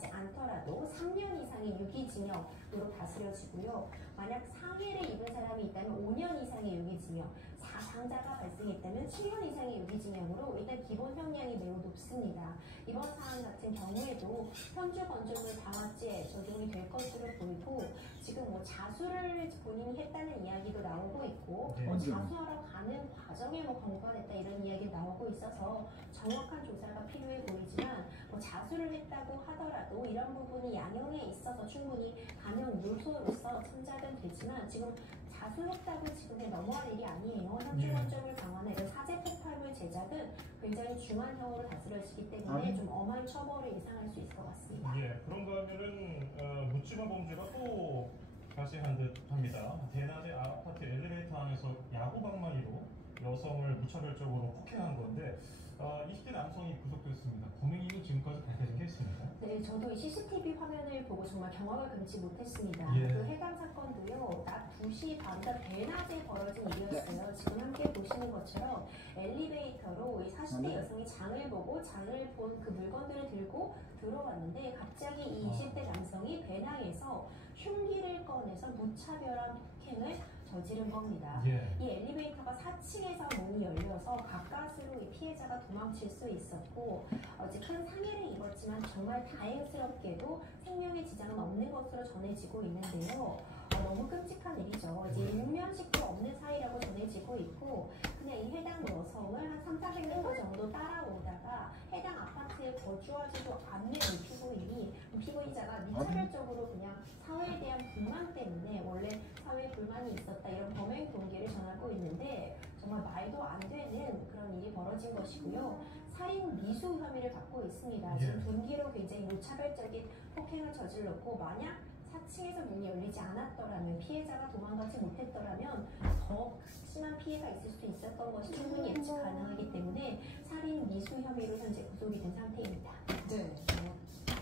동의하지 않더라도 3년 이상의 유기징역으로 다스려지고요. 만약 상해를 입은 사람이 있다면 5년 이상의 유기징역, 사상자가 발생했다면 7년 이상의 유기징역으로 일단 기본 형량이 매우 높습니다. 이번 사안 같은 경우에도 현주 건조물 방화죄 적용이 될 것으로 보이고, 지금 뭐 자수를 본인이 했다는 이야기도 나오고 있고, 자수하러 가는 과정에 뭐 검거가 됐다 이런 이야기도 나오고 있어서 정확한 조사가 필요해 보이지만, 뭐 자수를 했다고 하더라도 이런 부분이 양형에 있어서 충분히 감형 요소로서 참작은 되지만, 지금 자수했다고 지금에 넘어갈 일이 아니에요. 현주 건조물 방화나 이런 사제 폭발물 제작은 굉장히 중한형으로 다스려지기 때문에 좀 엄한 처벌을 예상할 수 있을 것 같습니다. 예, 그런가 하면은 묻지마 범죄가 또 발생한 듯합니다. 대낮에 아파트 엘리베이터 안에서 야구 방망이로 여성을 무차별적으로 폭행한 건데 20대 남성이 구속됐습니다. 범행 이유 지금까지 밝혀진 게 있습니까? 네, 저도 이 CCTV 화면을 보고 정말 경악을 금치 못했습니다. 예. 그 해당 사건도요, 낮 2시 반과 대낮에 벌어진 일이었어요. 지금 함께 보시는 것처럼 엘리베이터로 이 40대 여성이 장을 보고 장을 본 그 물건들을 들고 들어왔는데, 갑자기 이 20대 남성이 배낭에서 흉기를 꺼내서 무차별한 폭행을 저지른 겁니다. 예. 이 엘리베이터가 4층에서 문이 열려서 가까스로 이 피해자가 도망칠 수 있었고, 어제 큰 상해를 입었지만 정말 다행스럽게도 생명의 지장은 없는 것으로 전해지고 있는데요. 너무 끔찍한 일이죠. 이제 일면식도 없는 사이라고 전해지고 있고, 그냥 이 해당 여성을 한 300~400m 정도 따라오다가 해당 아파트에 거주하지도 않는 이 피고인자가 미차별적으로 그냥 사회에 대한 불만 때문에, 원래 사회에 불만이 있었다 이런 범행 동기를 전하고 있는데, 정말 말도 안 되는 그런 일이 벌어진 것이고요. 살인 미수 혐의를 받고 있습니다. 지금 동기로 굉장히 무차별적인 폭행을 저질렀고, 만약 4층에서 문이 열리지 않았더라면, 피해자가 도망가지 못했더라면 더 심한 피해가 있을 수 있었던 것이 충분히 예측 가능하기 때문에 살인 미수 혐의로 현재 구속이 된 상태입니다. 네,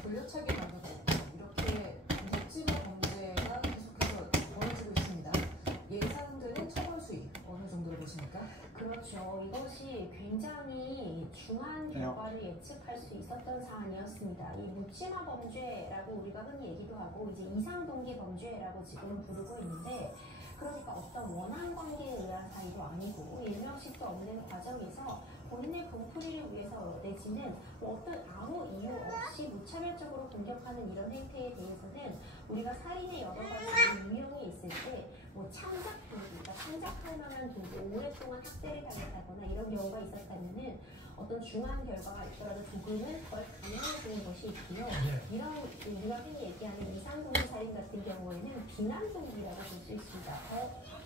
돌려차기 말고도 이렇게 묻지마 범죄가 계속해서 벌어지고 있습니다. 예상되는 처벌 수위 어느 정도로 보십니까? 그렇죠. 이것이 굉장히 중한 결과를 예측할 수 있었던 사안이었습니다. 이 묻지마 범죄라고 우리가 흔히 얘기도 하고, 이제 이상동기 범죄라고 지금은 부르고 있는데, 그러니까 어떤 원한 관계에 의한 사이도 아니고 일명식도 없는 과정에서 본인의 분풀이를 위해서 내지는 어떤 아무 이유 없이 무차별적으로 공격하는 이런 행태에 대해서는 우리가 살인의 여러 가지 유형이 있을 때 뭐 창작 동기, 그러니까 창작할 만한 동기, 오랫동안 학대를 당했다거나 이런 경우가 있었다면은 어떤 중한 결과가 있더라도 조금은 덜 강력해지는 것이 있고요. 이런 우리가 흔히 얘기하는 이상동기 살인 같은 경우에는 비난 동기라고 볼 수 있습니다.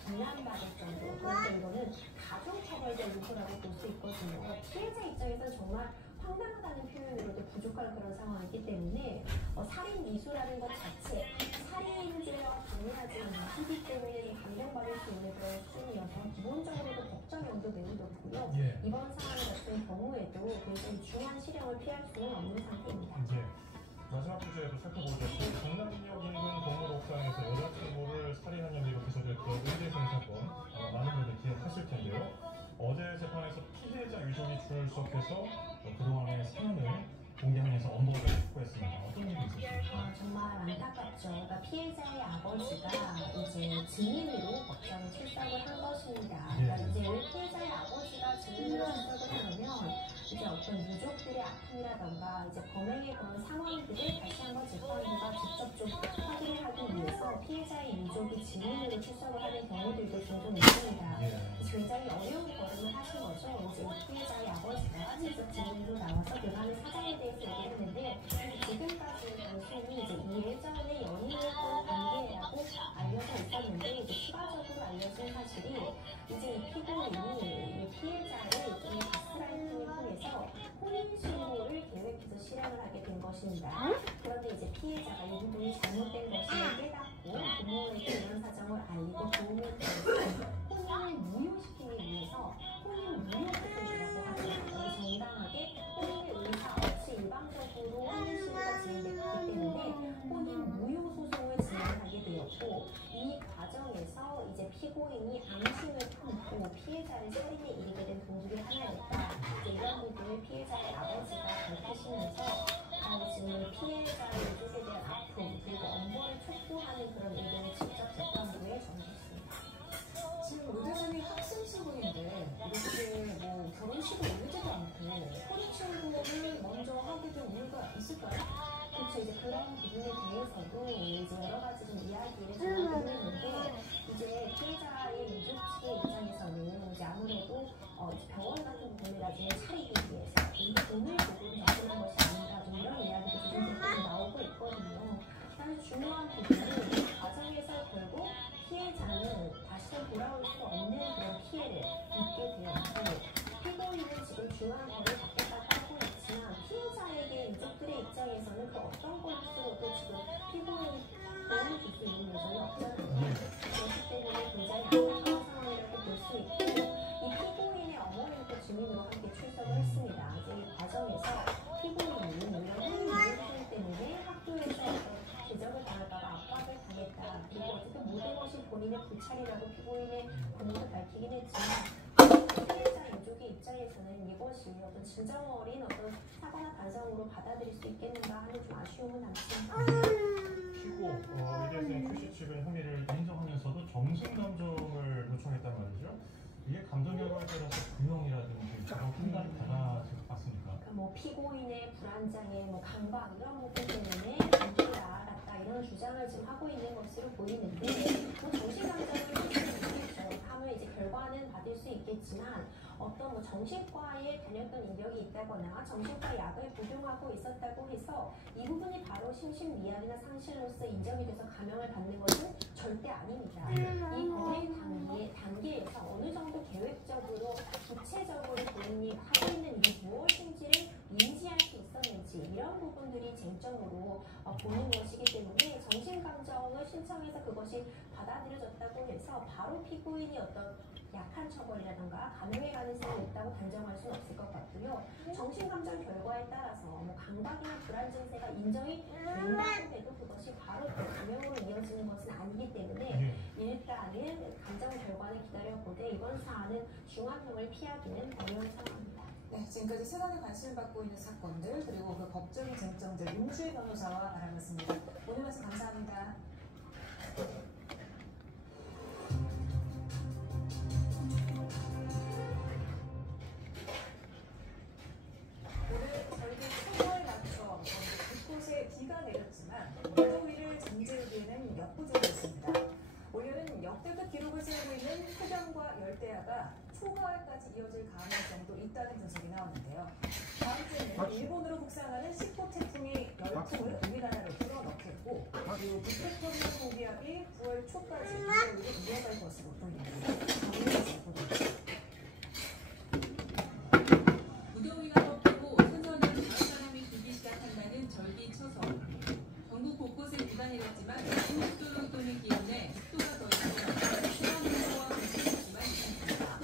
비난받을 정도. 그런데 이거는 가중처벌적 요소라고 볼 수 있거든요. 피해자 입장에서는 정말 황당하다는 표현으로도 부족한 그런 상황이기 때문에 살인 미수라는 것 자체, 살인죄와 동일하지만 미수기 때문에 감경받을 수 있는 그런 수준이어서 기본적으로도 법정형도 매우 높고요. 이번 사안 같은 경우에도 굉장히 중한 실형을 피할 수는 없는 상태입니다. 마지막 주제도 살펴보죠. 강남역 인근 건물 옥상에서 여자친구를 살인한 혐의로 기소됐던 은재승 사건, 많은 분들 기억하실 텐데요. 어제 재판에서 피해자 유족이 출석해서 그동안의 사연을 공개하면서 엄벌을 촉구했습니다. 어떤 일이 있었습니까? 정말 안타깝죠. 그러니까 피해자의 아버지가 이제 증인으로 법정에 출석을 한 것입니다. 그러니까 이제 피해자의 아버지가 증인으로 출석을 하려면 이제 어떤 유족들의 아픔이라던가 이제 범행의 그런 상황들을 다시 한번 재판부가 직접 좀 확인을 하기 위해서 피해자의 유족이 증인으로 출석을 하는 경우들도 종종 있습니다. 굉장히 어려운 걸음을 하신 거죠. 이제 피해자의 아버지가 직접 증인으로 나와서 그간의 사정에 대해서 얘기를 했는데, 지금까지는 단순히 이제 예전에 연인이었던 관계라고 알려져 있었는데, 이제 추가적으로 알려진 사실이 이제 이 피고인이 피해자를 이 가스라이팅을 통해서 혼인신고를 계획해서 실행을 하게 된 것입니다. 그런데 이제 피해자가 이 부분이 잘못된 것을 깨닫고 부모에게 이런 사정을 알리고 도움을 드려서 혼인을 무효시키기 위해서 혼인 무효소송이라고 합니다. 정당하게 혼인의 의사 없이 일방적으로 혼인신고가 진행됐기 때문에 혼인 무효소송을 진행하게 되었고, 이 과정에서 이제 피고인이 앙심을 품고 피해자를 살인에 이르게 된 동기를 하나였다. 이런 부분을 피해자의 아버지가 밝히시면서 지금 피해자의 거를 먼저 하게 된 이유가 있을까요? 그렇죠. 이제 그런 부분에 대해서도 이제 여러 가지 좀 이야기를 전하고 있는데 이제 피해자의 유족 측의 입장에서는 이제 아무래도 이제 병원 같은 부분을 나중에 차리기 위해서 이 돈을 조금 접근한 것이 아닌가 좀 이런 이야기도 조금 나오고 있거든요. 사실 중요한 부분은 이 과정에서 결국 피해자는 다시는 돌아올 수 없는 그런 피해를 입게 되었고 피고인은 지금 중요한 벌을 받겠다고 하고 있지만 피해자에게 유족들의 입장에서는 그 어떤 것으로도 지금 피고인이 도움을 줄 수 있는 요소는 없잖아요. 그렇기 때문에 굉장히 안타까운 상황이라고 볼 수 있고 이 피고인의 어머니도 증인으로 함께 출석을 했습니다. 이제 이 과정에서 피고인이 이런 유족들 때문에 학교에서 어떤 대접을 당할까봐 압박을 당했다. 그리고 어쨌든 모든 것이 본인의 불찰이라고 피고인의 부모도 밝히긴 했지만 피해자 유족의 입장에서는 이것이 어떤 진정 어린 어떤 사과나 반성으로 받아들일 수 있겠는가 하는 좀 아쉬움은 남습니다. 피고 이대생 출시 측은 혐의를 인정하면서도 정신감정을 요청했단 말이죠. 이게 감정 결과에 따라서 금형이라든지 그런 판단이 달라질 것 같습니까? 그러니까 뭐 피고인의 불안장애, 뭐 강박 이런 부분 때문에 감정이 나아갔다 이런 주장을 지금 하고 있는 것으로 보이는데 뭐 정신감정을 하면 이제 결과는 받을 수 있겠지만 어떤 뭐 정신과에 다녔던 이력이 있다거나 정신과 약을 복용하고 있었다고 해서 이 부분이 바로 심신미약이나 상실로서 인정이 돼서 감형을 받는 것은 절대 아닙니다. 이 범행 단계에서 어느 정도 계획적으로 구체적으로 본인이 하고 있는 일이 무엇인지를 인지할 수 있었는지 이런 부분들이 쟁점으로 보는 것이기 때문에 정신감정을 신청해서 그것이 받아들여졌다고 해서 바로 피고인이 어떤 약한 처벌이라든가 감형의 가능성이 있다고 단정할 수는 없을 것 같고요. 정신감정 결과에 따라서 뭐 강박이나 불안 증세가 인정이 된다고 해도 그것이 바로 또 감형으로 이어지는 것은 아니기 때문에 일단은 감정 결과는 기다려보되 이번 사안은 중형을 피하기는 어려운 상황입니다. 네, 지금까지 세간의 관심을 받고 있는 사건들 그리고 그 법적인 쟁점들 윤주혜 변호사와 알아봤습니다. 오늘 말씀 감사합니다. 오늘 저희는 초월 맞춰 곳곳에 비가 내렸지만 무더위를 잠재우기에는 역부족이었습니다. 올해는 역대급 기록을 세우고 있는 폭염과 열대야가 초가을까지 이어질 가능성도 있다는 분석이 나오는데요. 다음 주에는 일본으로 북상하는 10호 태풍이 열풍을 우리나라로 불어넣겠고 그리고 북태평양 고기압이 9월 초까지 무더위를 이어갈 것으로 보입니다. 무더위가 꺾이고 선선한 바람이 불기 시작한다는 절기초선. 전국 곳곳에 비가 내렸지만 중국도로 도는 기온에 습도가 더해서 체감온도와 비슷하지만 있습니다.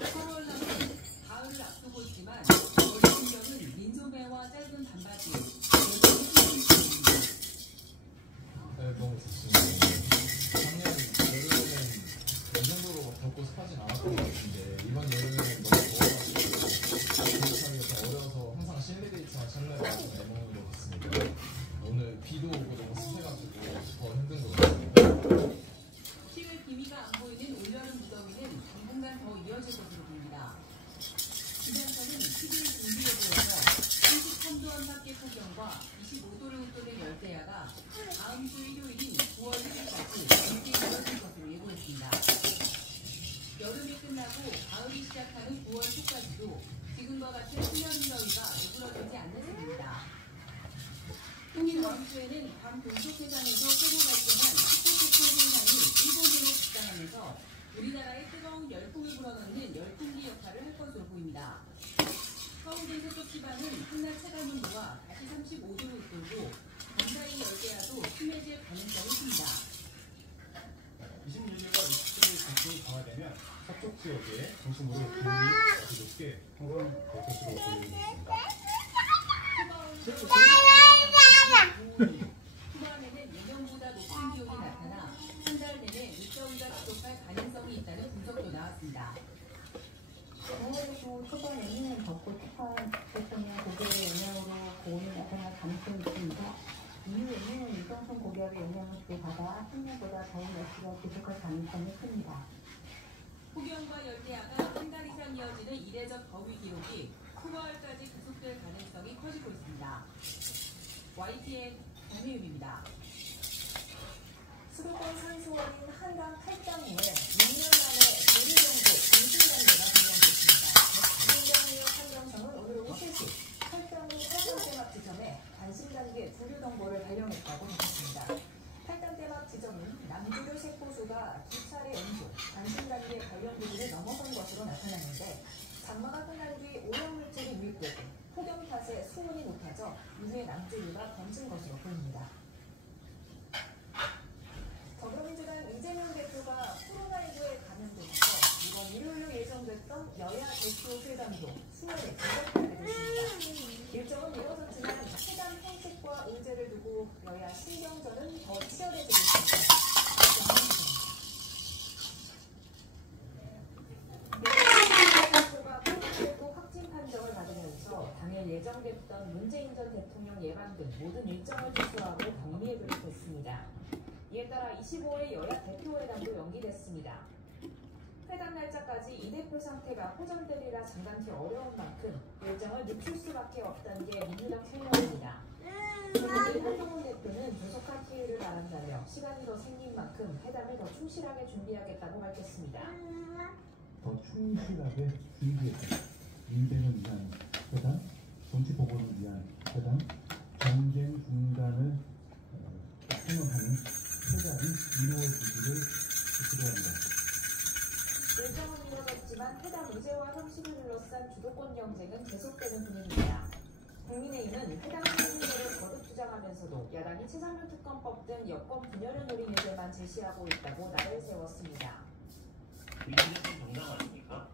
4월하면 가을을 앞두고 있지만 어제 풍경은 민소매와 짧은 반바지, 네, 너무 좋습니다. 작년 여름에는 이 정도로 덥고 습하진 않았던 것 같은데 이번 여름에는 너무 더워가지고 기록하기가 좀 어려워서 항상 실내 데이트만 참여해서 애먹는 것 같습니다. 오늘 비도 오고 너무 습해가지고 더 힘든 것 같습니다. 10일 기미가 안 보이는 올여름 무더위는 당분간 더 이어질 것으로 보입니다. 기상청은 10일 동기예보에서 33도 안팎의 폭염과 25도를 웃도는 열대야가 다음 주 일요일인 9월 1일까지 함께 이어질 것으로 예보했습니다. 여름이 끝나고 가을이 시작하는 9월 초까지도 지금과 같은 수면무더위가 오그러들지 않는 셈입니다. 통일 다음 주에는 밤 동쪽해상에서 새로 발생한 10호 태풍 생산이 일본으로 북상하면서 우리나라에 뜨거운 열풍을 불어넣는 열풍기 역할을 할 것으로 보입니다. 서울대 서쪽 지방은 한낮 체감온도가 다시 35도를 웃돌고 밤사이 열대야도 심해질 가능성이 큽니다. 26일과 27일 강풍이 강화되면 서쪽 지역에 중심으로 기온이 아주 높게 형성될 것으로 보이고 있습니다. 후반에는 예년보다 높은 기온이 나타나 한 달 내내 늦더위가 지속할 가능성이 있다는 분석도 나왔습니다. 5월에도 초반에는 덥고 습한 대통령 고기압의 영향으로 고온이 나타날 가능성이 있습니다. 이후에는 이동성 고기압의 영향을 받아 평년보다 더운 날씨가 계속할 가능성이 큽니다. 폭염과 열대야가 한 달 이상 이어지는 이례적 더위 기록이 9월까지 계속될 예정입니다. YTN 정혜윤입니다. 수도권 상수원인 한강 8당 후에 6년 만에 조류 정도 공신단계가 분양됐습니다. 행정위원 환경청은 오늘 오후 3시 8당 후 8당 대막 지점에 관심단계 조류 정보를 발령했다고 밝혔습니다. 8당 대막 지점은 남조류 세포수가 2차례 연속 관심단계 발령 기준을 넘어선 것으로 나타났는데 장마가 끝난 뒤 오염물질이 유입되고 폭염 탓에 수온이 높아져 이후에 남조류가 번진 것으로 보입니다. 더불어민주당 이재명 대표가 코로나19에 감염되면서 이번 일요일로 예정됐던 여야 대표 회담도 수요일에 계속하게 됐습니다. 일정은 이뤄졌지만 회담 형식과 의제를 두고 여야 신경전은 더 치열해지고 있습니다. 대표가 코로나19 확진 판정을 받으면서 당일 예정됐던 문재인 전 대통령 예방 등 모든 일정을 취소하고 격리에 돌입했습니다. 이에 따라 25일 여야 대표회담도 연기됐습니다. 회담 날짜까지 이 대표 상태가 호전되리라 장담치 어려운 만큼 일정을 늦출 수밖에 없다는 게 민주당 생각입니다. 그런데 한동훈 대표는 조속한 기회를 바란다며 시간이 더 생긴 만큼 회담을 더 충실하게 준비하겠다고 밝혔습니다. 더 충실하게 준비했다. 민생을 위한 회담, 정치 복원을 위한 회담, 전쟁 중단을 선언하는 회담이 이루어지기를 기대합니다. 일정은 이뤄졌지만 회담 의제와 형식을 둘러싼 주도권 경쟁은 계속되는 분위기입니다. 국민의힘은 회담 승인을 거듭 주장하면서도 야당이 최상병 특검법 등 여권 분열을 노린 요새만 제시하고 있다고 나를 세웠습니다. 민주당 정당 아닙니까?